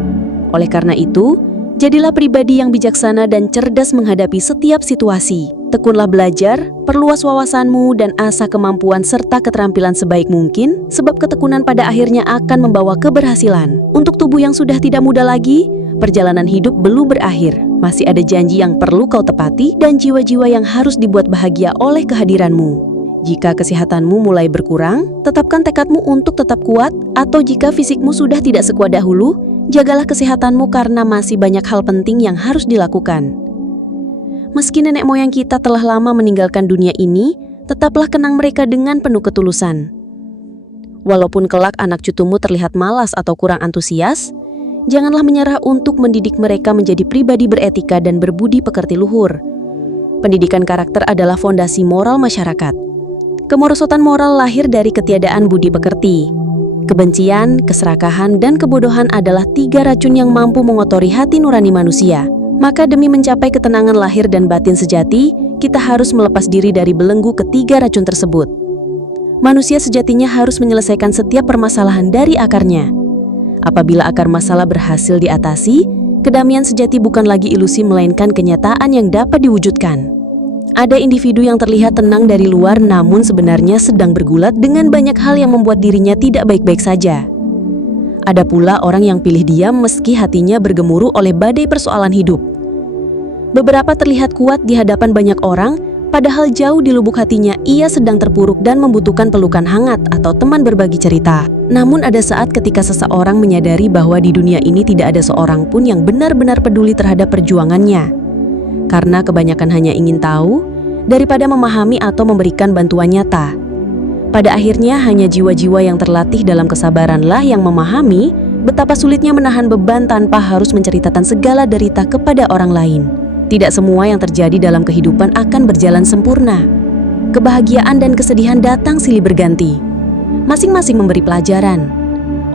Oleh karena itu, jadilah pribadi yang bijaksana dan cerdas menghadapi setiap situasi. Tekunlah belajar, perluas wawasanmu dan asah kemampuan serta keterampilan sebaik mungkin, sebab ketekunan pada akhirnya akan membawa keberhasilan. Untuk tubuh yang sudah tidak muda lagi, perjalanan hidup belum berakhir. Masih ada janji yang perlu kau tepati dan jiwa-jiwa yang harus dibuat bahagia oleh kehadiranmu. Jika kesehatanmu mulai berkurang, tetapkan tekadmu untuk tetap kuat, atau jika fisikmu sudah tidak sekuat dahulu, jagalah kesehatanmu karena masih banyak hal penting yang harus dilakukan. Meski nenek moyang kita telah lama meninggalkan dunia ini, tetaplah kenang mereka dengan penuh ketulusan. Walaupun kelak anak cucumu terlihat malas atau kurang antusias, janganlah menyerah untuk mendidik mereka menjadi pribadi beretika dan berbudi pekerti luhur. Pendidikan karakter adalah fondasi moral masyarakat. Kemerosotan moral lahir dari ketiadaan budi pekerti. Kebencian, keserakahan, dan kebodohan adalah 3 racun yang mampu mengotori hati nurani manusia. Maka demi mencapai ketenangan lahir dan batin sejati, kita harus melepas diri dari belenggu ketiga racun tersebut. Manusia sejatinya harus menyelesaikan setiap permasalahan dari akarnya. Apabila akar masalah berhasil diatasi, Kedamaian sejati bukan lagi ilusi melainkan kenyataan yang dapat diwujudkan. Ada individu yang terlihat tenang dari luar namun sebenarnya sedang bergulat dengan banyak hal yang membuat dirinya tidak baik-baik saja. Ada pula orang yang pilih diam meski hatinya bergemuruh oleh badai persoalan hidup. Beberapa terlihat kuat di hadapan banyak orang, padahal jauh di lubuk hatinya ia sedang terpuruk dan membutuhkan pelukan hangat atau teman berbagi cerita. Namun ada saat ketika seseorang menyadari bahwa di dunia ini tidak ada seorang pun yang benar-benar peduli terhadap perjuangannya. Karena kebanyakan hanya ingin tahu, daripada memahami atau memberikan bantuan nyata. Pada akhirnya hanya jiwa-jiwa yang terlatih dalam kesabaranlah yang memahami betapa sulitnya menahan beban tanpa harus menceritakan segala derita kepada orang lain. Tidak semua yang terjadi dalam kehidupan akan berjalan sempurna. Kebahagiaan dan kesedihan datang silih berganti. Masing-masing memberi pelajaran.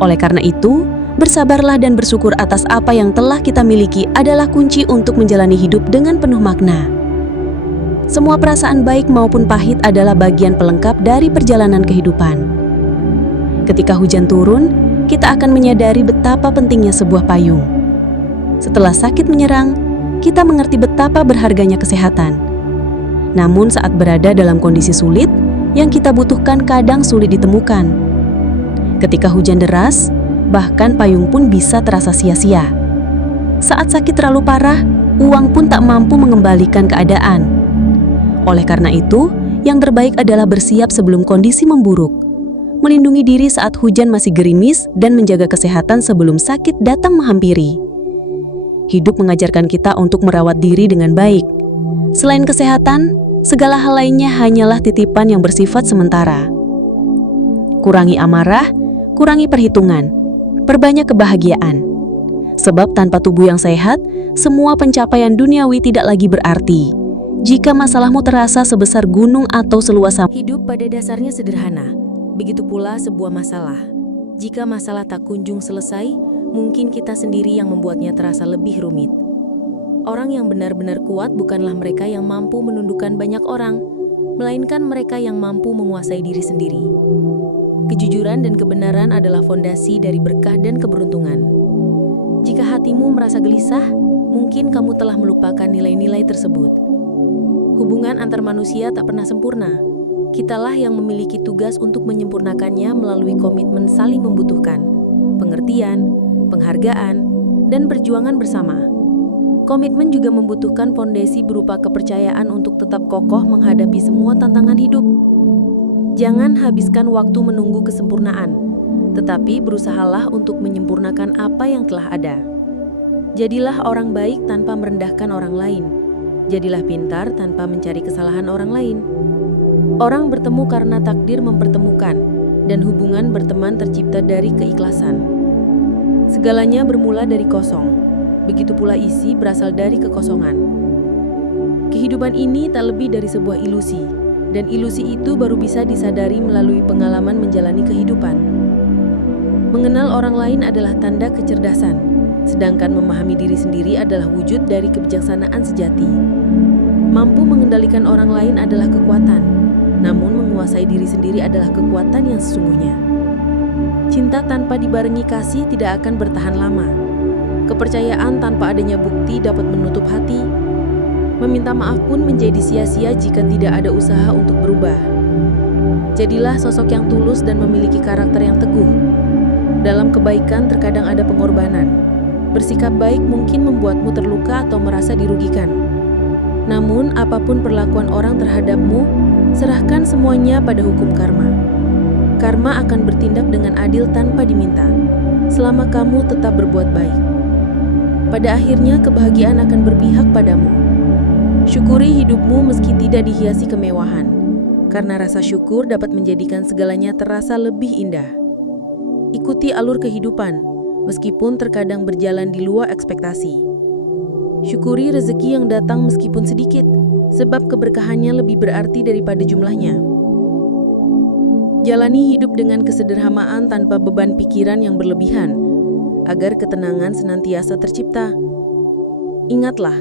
Oleh karena itu, bersabarlah dan bersyukur atas apa yang telah kita miliki adalah kunci untuk menjalani hidup dengan penuh makna. Semua perasaan baik maupun pahit adalah bagian pelengkap dari perjalanan kehidupan. Ketika hujan turun, kita akan menyadari betapa pentingnya sebuah payung. Setelah sakit menyerang, kita mengerti betapa berharganya kesehatan. Namun saat berada dalam kondisi sulit, yang kita butuhkan kadang sulit ditemukan. Ketika hujan deras, bahkan payung pun bisa terasa sia-sia. Saat sakit terlalu parah, uang pun tak mampu mengembalikan keadaan. Oleh karena itu, yang terbaik adalah bersiap sebelum kondisi memburuk. Melindungi diri saat hujan masih gerimis dan menjaga kesehatan sebelum sakit datang menghampiri. Hidup mengajarkan kita untuk merawat diri dengan baik. Selain kesehatan, segala hal lainnya hanyalah titipan yang bersifat sementara. Kurangi amarah, kurangi perhitungan, perbanyak kebahagiaan. Sebab tanpa tubuh yang sehat, semua pencapaian duniawi tidak lagi berarti. Jika masalahmu terasa sebesar gunung atau seluas samudra. Hidup pada dasarnya sederhana, begitu pula sebuah masalah. Jika masalah tak kunjung selesai, mungkin kita sendiri yang membuatnya terasa lebih rumit. Orang yang benar-benar kuat bukanlah mereka yang mampu menundukkan banyak orang, melainkan mereka yang mampu menguasai diri sendiri. Kejujuran dan kebenaran adalah fondasi dari berkah dan keberuntungan. Jika hatimu merasa gelisah, mungkin kamu telah melupakan nilai-nilai tersebut. Hubungan antar manusia tak pernah sempurna. Kitalah yang memiliki tugas untuk menyempurnakannya melalui komitmen saling membutuhkan, pengertian, penghargaan, dan perjuangan bersama. Komitmen juga membutuhkan fondasi berupa kepercayaan untuk tetap kokoh menghadapi semua tantangan hidup. Jangan habiskan waktu menunggu kesempurnaan, tetapi berusahalah untuk menyempurnakan apa yang telah ada. Jadilah orang baik tanpa merendahkan orang lain. Jadilah pintar tanpa mencari kesalahan orang lain. Orang bertemu karena takdir mempertemukan, dan hubungan berteman tercipta dari keikhlasan. Segalanya bermula dari kosong, begitu pula isi berasal dari kekosongan. Kehidupan ini tak lebih dari sebuah ilusi, dan ilusi itu baru bisa disadari melalui pengalaman menjalani kehidupan. Mengenal orang lain adalah tanda kecerdasan, sedangkan memahami diri sendiri adalah wujud dari kebijaksanaan sejati. Mampu mengendalikan orang lain adalah kekuatan, namun menguasai diri sendiri adalah kekuatan yang sesungguhnya. Cinta tanpa dibarengi kasih tidak akan bertahan lama. Kepercayaan tanpa adanya bukti dapat menutup hati. Meminta maaf pun menjadi sia-sia jika tidak ada usaha untuk berubah. Jadilah sosok yang tulus dan memiliki karakter yang teguh. Dalam kebaikan terkadang ada pengorbanan. Bersikap baik mungkin membuatmu terluka atau merasa dirugikan. Namun, apapun perlakuan orang terhadapmu, serahkan semuanya pada hukum karma. Karma akan bertindak dengan adil tanpa diminta, selama kamu tetap berbuat baik. Pada akhirnya, kebahagiaan akan berpihak padamu. Syukuri hidupmu meski tidak dihiasi kemewahan, karena rasa syukur dapat menjadikan segalanya terasa lebih indah. Ikuti alur kehidupan, meskipun terkadang berjalan di luar ekspektasi. Syukuri rezeki yang datang meskipun sedikit, sebab keberkahannya lebih berarti daripada jumlahnya. Jalani hidup dengan kesederhanaan tanpa beban pikiran yang berlebihan, agar ketenangan senantiasa tercipta. Ingatlah,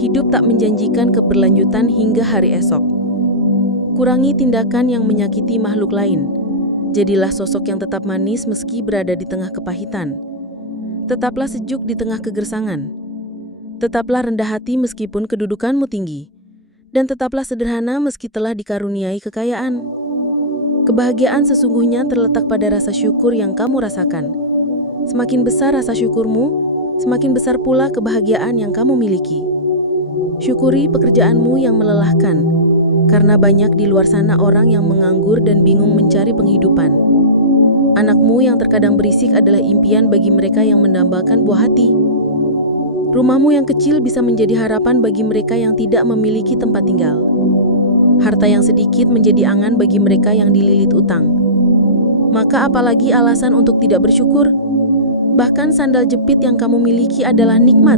hidup tak menjanjikan keberlanjutan hingga hari esok. Kurangi tindakan yang menyakiti makhluk lain. Jadilah sosok yang tetap manis meski berada di tengah kepahitan. Tetaplah sejuk di tengah kegersangan. Tetaplah rendah hati meskipun kedudukanmu tinggi, dan tetaplah sederhana meski telah dikaruniai kekayaan. Kebahagiaan sesungguhnya terletak pada rasa syukur yang kamu rasakan. Semakin besar rasa syukurmu, semakin besar pula kebahagiaan yang kamu miliki. Syukuri pekerjaanmu yang melelahkan, karena banyak di luar sana orang yang menganggur dan bingung mencari penghidupan. Anakmu yang terkadang berisik adalah impian bagi mereka yang mendambakan buah hati. Rumahmu yang kecil bisa menjadi harapan bagi mereka yang tidak memiliki tempat tinggal. Harta yang sedikit menjadi angan bagi mereka yang dililit utang. Maka apalagi alasan untuk tidak bersyukur? Bahkan sandal jepit yang kamu miliki adalah nikmat,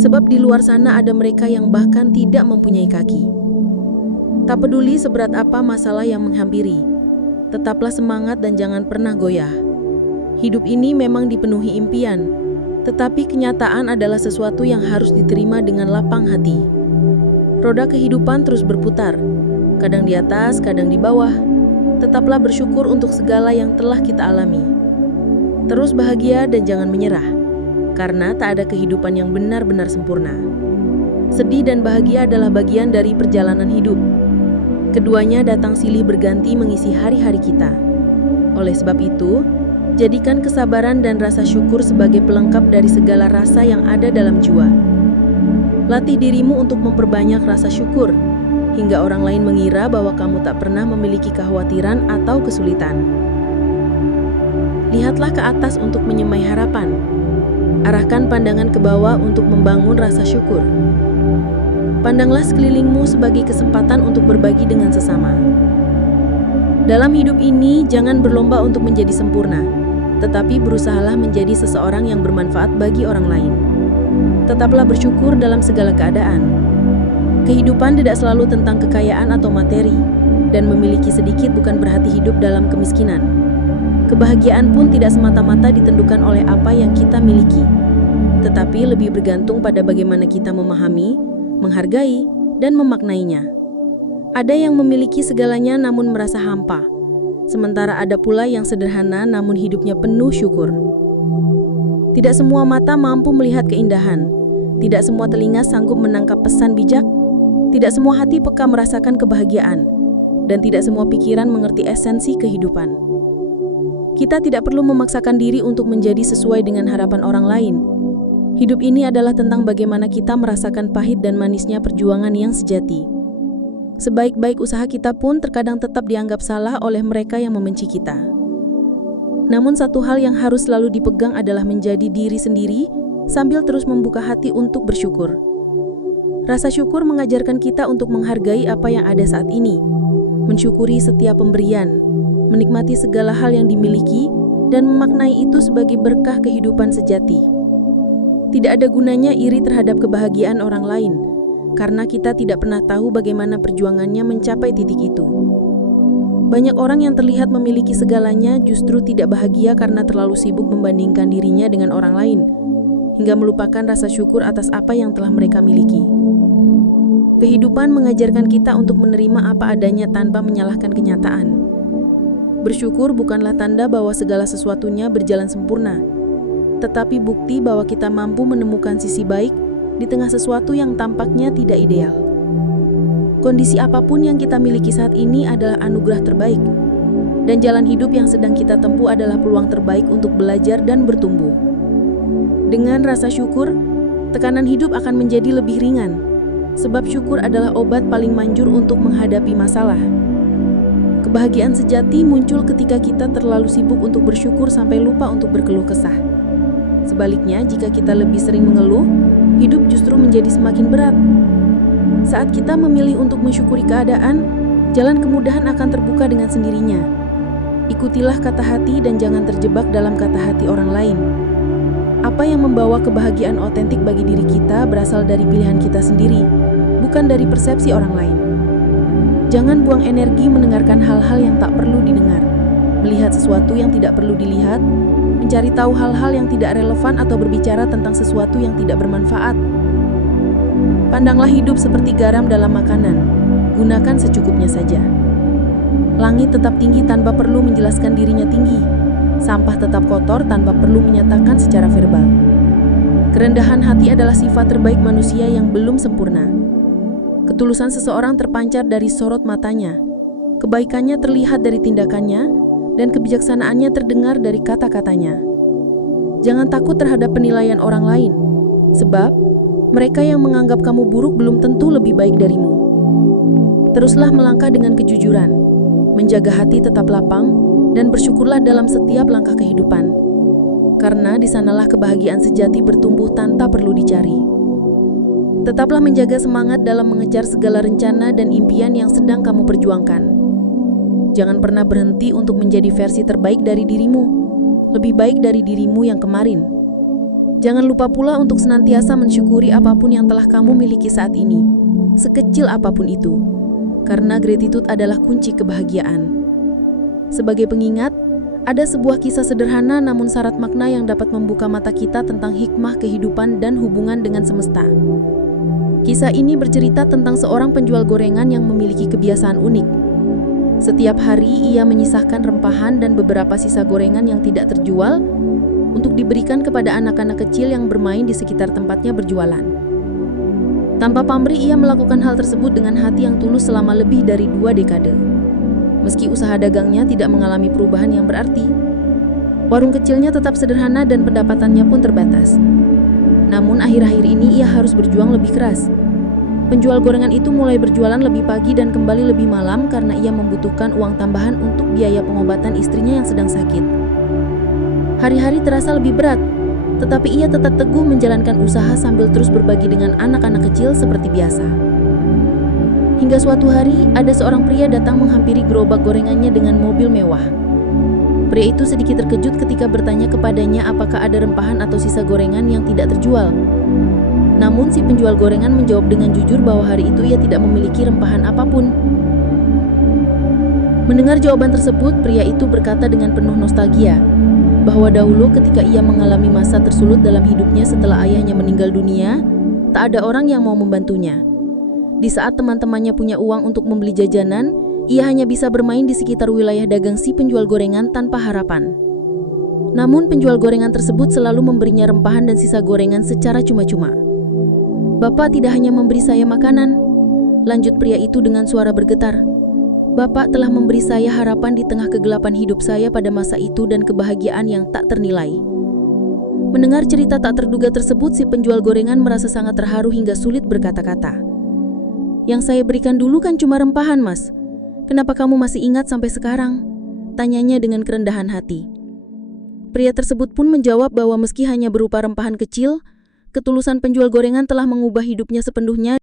sebab di luar sana ada mereka yang bahkan tidak mempunyai kaki. Tak peduli seberat apa masalah yang menghampiri, tetaplah semangat dan jangan pernah goyah. Hidup ini memang dipenuhi impian, tetapi kenyataan adalah sesuatu yang harus diterima dengan lapang hati. Roda kehidupan terus berputar, kadang di atas, kadang di bawah. Tetaplah bersyukur untuk segala yang telah kita alami. Terus bahagia dan jangan menyerah, karena tak ada kehidupan yang benar-benar sempurna. Sedih dan bahagia adalah bagian dari perjalanan hidup. Keduanya datang silih berganti mengisi hari-hari kita. Oleh sebab itu, jadikan kesabaran dan rasa syukur sebagai pelengkap dari segala rasa yang ada dalam jiwa. Latih dirimu untuk memperbanyak rasa syukur, hingga orang lain mengira bahwa kamu tak pernah memiliki kekhawatiran atau kesulitan. Lihatlah ke atas untuk menyemai harapan. Arahkan pandangan ke bawah untuk membangun rasa syukur. Pandanglah sekelilingmu sebagai kesempatan untuk berbagi dengan sesama. Dalam hidup ini, jangan berlomba untuk menjadi sempurna, tetapi berusahalah menjadi seseorang yang bermanfaat bagi orang lain. Tetaplah bersyukur dalam segala keadaan. Kehidupan tidak selalu tentang kekayaan atau materi, dan memiliki sedikit bukan berarti hidup dalam kemiskinan. Kebahagiaan pun tidak semata-mata ditentukan oleh apa yang kita miliki, tetapi lebih bergantung pada bagaimana kita memahami, menghargai, dan memaknainya. Ada yang memiliki segalanya namun merasa hampa, sementara ada pula yang sederhana namun hidupnya penuh syukur. Tidak semua mata mampu melihat keindahan, tidak semua telinga sanggup menangkap pesan bijak, tidak semua hati peka merasakan kebahagiaan, dan tidak semua pikiran mengerti esensi kehidupan. Kita tidak perlu memaksakan diri untuk menjadi sesuai dengan harapan orang lain. Hidup ini adalah tentang bagaimana kita merasakan pahit dan manisnya perjuangan yang sejati. Sebaik-baik usaha kita pun terkadang tetap dianggap salah oleh mereka yang membenci kita. Namun satu hal yang harus selalu dipegang adalah menjadi diri sendiri sambil terus membuka hati untuk bersyukur. Rasa syukur mengajarkan kita untuk menghargai apa yang ada saat ini, mensyukuri setiap pemberian, menikmati segala hal yang dimiliki, dan memaknai itu sebagai berkah kehidupan sejati. Tidak ada gunanya iri terhadap kebahagiaan orang lain, karena kita tidak pernah tahu bagaimana perjuangannya mencapai titik itu. Banyak orang yang terlihat memiliki segalanya justru tidak bahagia karena terlalu sibuk membandingkan dirinya dengan orang lain, hingga melupakan rasa syukur atas apa yang telah mereka miliki. Kehidupan mengajarkan kita untuk menerima apa adanya tanpa menyalahkan kenyataan. Bersyukur bukanlah tanda bahwa segala sesuatunya berjalan sempurna, tetapi bukti bahwa kita mampu menemukan sisi baik di tengah sesuatu yang tampaknya tidak ideal. Kondisi apapun yang kita miliki saat ini adalah anugerah terbaik, dan jalan hidup yang sedang kita tempuh adalah peluang terbaik untuk belajar dan bertumbuh. Dengan rasa syukur, tekanan hidup akan menjadi lebih ringan, sebab syukur adalah obat paling manjur untuk menghadapi masalah. Kebahagiaan sejati muncul ketika kita terlalu sibuk untuk bersyukur sampai lupa untuk berkeluh kesah. Sebaliknya, jika kita lebih sering mengeluh, hidup justru menjadi semakin berat. Saat kita memilih untuk mensyukuri keadaan, jalan kemudahan akan terbuka dengan sendirinya. Ikutilah kata hati dan jangan terjebak dalam kata hati orang lain. Apa yang membawa kebahagiaan otentik bagi diri kita berasal dari pilihan kita sendiri, bukan dari persepsi orang lain. Jangan buang energi mendengarkan hal-hal yang tak perlu didengar, melihat sesuatu yang tidak perlu dilihat, mencari tahu hal-hal yang tidak relevan atau berbicara tentang sesuatu yang tidak bermanfaat. Pandanglah hidup seperti garam dalam makanan, gunakan secukupnya saja. Langit tetap tinggi tanpa perlu menjelaskan dirinya tinggi, sampah tetap kotor tanpa perlu menyatakan secara verbal. Kerendahan hati adalah sifat terbaik manusia yang belum sempurna. Ketulusan seseorang terpancar dari sorot matanya, kebaikannya terlihat dari tindakannya, dan kebijaksanaannya terdengar dari kata-katanya. Jangan takut terhadap penilaian orang lain, sebab mereka yang menganggap kamu buruk belum tentu lebih baik darimu. Teruslah melangkah dengan kejujuran, menjaga hati tetap lapang, dan bersyukurlah dalam setiap langkah kehidupan. Karena di sanalah kebahagiaan sejati bertumbuh tanpa perlu dicari. Tetaplah menjaga semangat dalam mengejar segala rencana dan impian yang sedang kamu perjuangkan. Jangan pernah berhenti untuk menjadi versi terbaik dari dirimu, lebih baik dari dirimu yang kemarin. Jangan lupa pula untuk senantiasa mensyukuri apapun yang telah kamu miliki saat ini, sekecil apapun itu, karena gratitude adalah kunci kebahagiaan. Sebagai pengingat, ada sebuah kisah sederhana namun syarat makna yang dapat membuka mata kita tentang hikmah kehidupan dan hubungan dengan semesta. Kisah ini bercerita tentang seorang penjual gorengan yang memiliki kebiasaan unik. Setiap hari ia menyisahkan rempahan dan beberapa sisa gorengan yang tidak terjual untuk diberikan kepada anak-anak kecil yang bermain di sekitar tempatnya berjualan. Tanpa pamrih ia melakukan hal tersebut dengan hati yang tulus selama lebih dari 2 dekade. Meski usaha dagangnya tidak mengalami perubahan yang berarti, warung kecilnya tetap sederhana dan pendapatannya pun terbatas. Namun akhir-akhir ini ia harus berjuang lebih keras. Penjual gorengan itu mulai berjualan lebih pagi dan kembali lebih malam karena ia membutuhkan uang tambahan untuk biaya pengobatan istrinya yang sedang sakit. Hari-hari terasa lebih berat, tetapi ia tetap teguh menjalankan usaha sambil terus berbagi dengan anak-anak kecil seperti biasa. Hingga suatu hari, ada seorang pria datang menghampiri gerobak gorengannya dengan mobil mewah. Pria itu sedikit terkejut ketika bertanya kepadanya apakah ada rempahan atau sisa gorengan yang tidak terjual. Namun si penjual gorengan menjawab dengan jujur bahwa hari itu ia tidak memiliki rempahan apapun. Mendengar jawaban tersebut, pria itu berkata dengan penuh nostalgia, bahwa dahulu ketika ia mengalami masa tersulut dalam hidupnya setelah ayahnya meninggal dunia, tak ada orang yang mau membantunya. Di saat teman-temannya punya uang untuk membeli jajanan, ia hanya bisa bermain di sekitar wilayah dagang si penjual gorengan tanpa harapan. Namun penjual gorengan tersebut selalu memberinya rempahan dan sisa gorengan secara cuma-cuma. "Bapak tidak hanya memberi saya makanan," lanjut pria itu dengan suara bergetar. "Bapak telah memberi saya harapan di tengah kegelapan hidup saya pada masa itu dan kebahagiaan yang tak ternilai." Mendengar cerita tak terduga tersebut, si penjual gorengan merasa sangat terharu hingga sulit berkata-kata. "Yang saya berikan dulu kan cuma rempahan, Mas. Kenapa kamu masih ingat sampai sekarang?" tanyanya dengan kerendahan hati. Pria tersebut pun menjawab bahwa meski hanya berupa rempahan kecil, ketulusan penjual gorengan telah mengubah hidupnya sepenuhnya